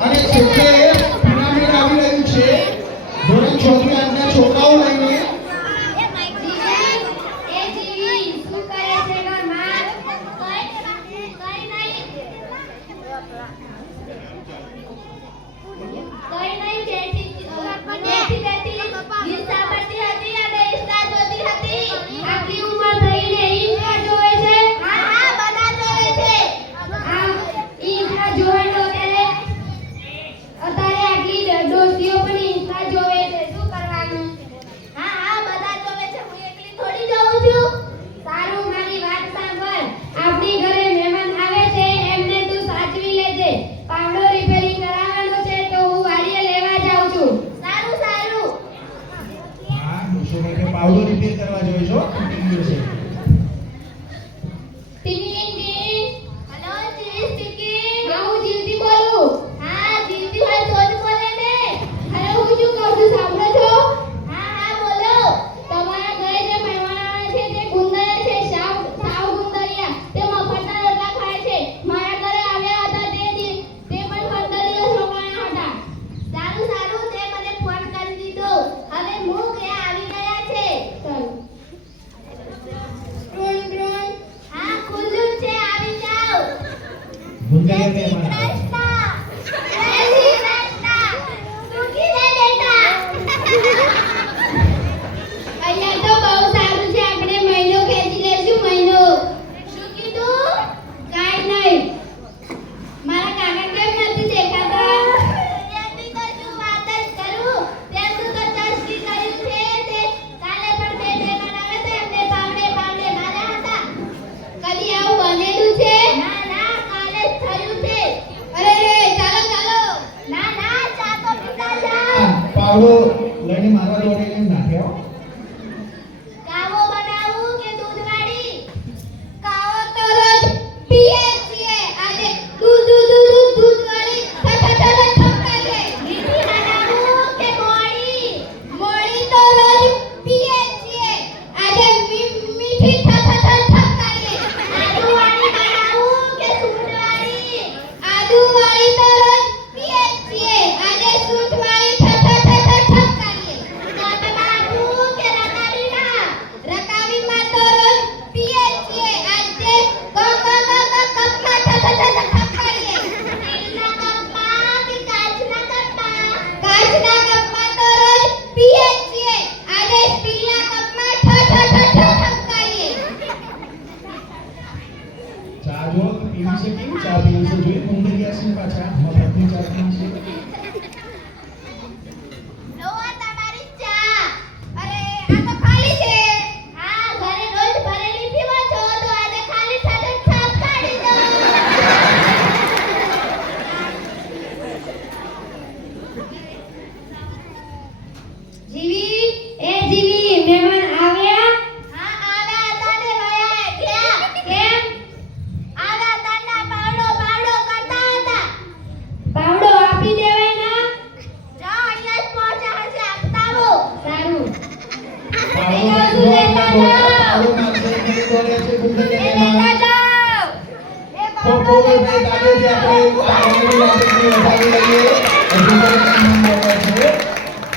અને છેલ્લે પિરામિડ આવી રહ્યું છે ધોરણ 6 થી 8 ના છોકરાઓ લઈને પાવડો રિપેર કરવા જોઈએ છો ટીવી છે ટીવી હેલો જી સ્પીકિંગ હું જીવતી બોલું હા જીવતી હોય તો જ બોલે ને હેલો હું શું કહું છું સાંભળો છો હા બોલો તમારા ઘરે જે મહેમાન આવે છે તે ગુંદરિયા છે સાવ ગુંદરિયા તે મફતના રોટલા ખાય છે મારા ઘરે આવ્યા હતા તે પણ 15 દિવસ રોકાયા હતા સારું તે મને ફોન કરી દીધો હવે હું ગયા આવી ગયા છે હા ખુલ્લું છે આવી જાઓ ગુંદરિયા પાવડો લઈને મારવા દોડે કેમ નાખ્યો કાવો બનાવું કે દૂધવાળી કાવો તો રોજ પીએ છીએ આજે દૂધવાળી ઠકાય મીઠી બનાવું કે મોળી તો રોજ પીએ છીએ આજે મીઠી ઠકાય આદુવાળી બનાવું કે સૂંઠવાળી આદુવાળી તો રોજ પીએ છીએ આજે સૂંઠવાળી ચા જો પીવી છે કેમ ચા પીવી છે જોઈ ગુંદરિયા છે પાછા મફતની ચા પીવી છે લોવા તમારી ચા અરે આ તો ખાલી છે હા ઘરે રોજ ભરેલી પીવો છો તો આજે ખાલી સાથે છાપ કાઢી દો જીવી મહેમાન આવ્યા હા આવ્યા હતા ને વયા ગયા કેમ આવ્યા હતા ના પાવડો કરતા હતા પાવડો આપી દેવાય ના જો અહીંયા જ પહોંચ્યા હશે આપતા આવો સારું પાવડો નાખશે કે દોડે છે ગુંદરિયા જાઓ ખોખો કે દાદે જે આપણે પાવડો નાખીને વધારી લઈએ ગુંદરિયા નામ બોલે છે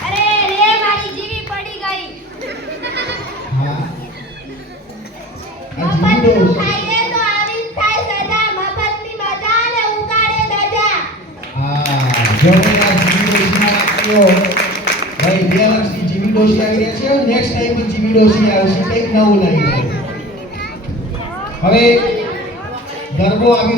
અરે રે મારી જીવી પડી ગઈ હા આ મફત જીવો ખાઈએ તો આવી જ થાય સજા મફતની મજા ને ઉગાડે દજા હા જોમેના જીવી ડોશીમાં આવ્યો ભાઈ 2 વર્ષથી જીવી ડોશી આવી રહ્યા છે નેક્સ્ટ ટાઈમ પણ જીવી ડોશી આવશે કંઈક નવું લઈને હવે ગરબો આવી